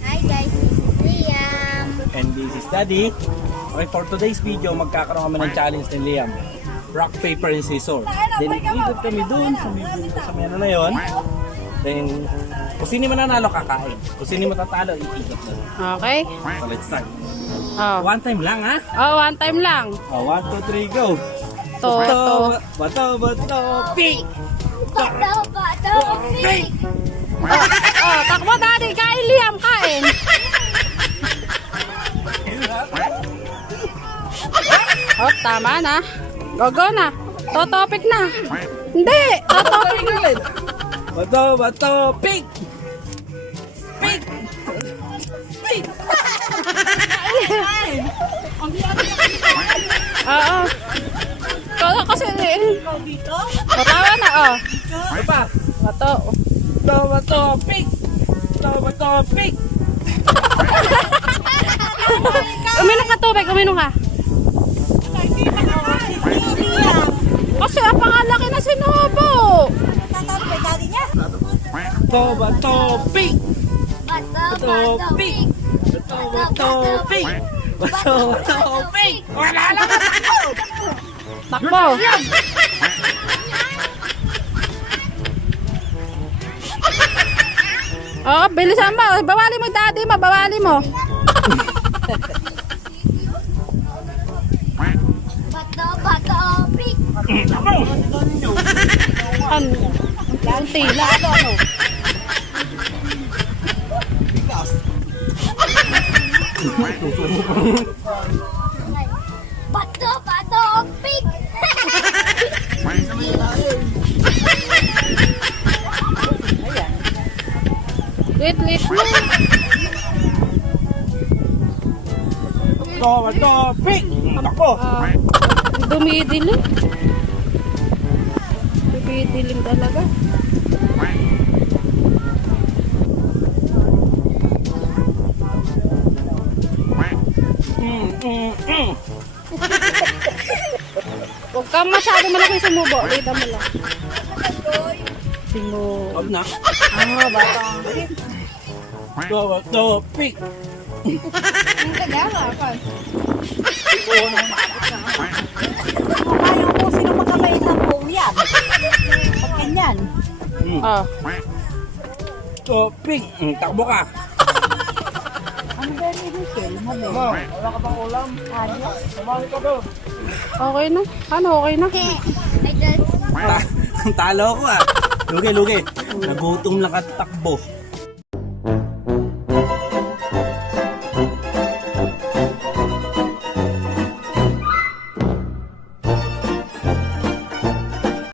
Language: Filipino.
Hi guys, this is Liam. And this is Daddy. Okay, for today's video, magkakaroon kami ng challenge ni Liam. Rock, paper, and scissors. Then, ikot kami dun sa may ano na yun. Then, kung sino mananalo, kakain. Kung sino matatalo, iikot na. Okay. So, let's start. Oh. One time lang, ha? Oh, one time lang. Oh, 1, 2, 3, go! To. Bato, pick! Bato, pig! Oh, takbo Daddy. Kain Liam, kain. Oh, tama na. Go na. Topic na. Hindi. Topic ulit. Bato, pick! Pick! Pick! Oo. Kasi Tama na, oh. Ano pa? Bato. Pick! Bato, pick! Uminom ka tubig, uminom ka. Kasi ang pangalaki na sinubo. Bato, pick! Bato, pig! Bato, pick! Bato, pick! Wala lang! Takbo. Oh, bilisan mo. Bawali mo Daddy mo, bawali mo. Bato, pig! Ano? Ang tila. Bato, pig! Lit mo. Bato, pick! Ako! Dumidilim. Dumidilim talaga. Huwag kang masyado malaki sumubo. Dito mo lang. Sumubo. Huwag na. Ah, bata. Bato, pick! Ang kagala pa. Kaya ko sino makamay ng buyan. Pag ganyan. Oh. Bato, pick! Takbo ka! Ano ba yung Michelle? Mabe. Wala ka bang ulam? Samahin ka doon. Okay na. Ano, okay na? I just... Talo ko ah. Lugi. Nagutom lang at takbo.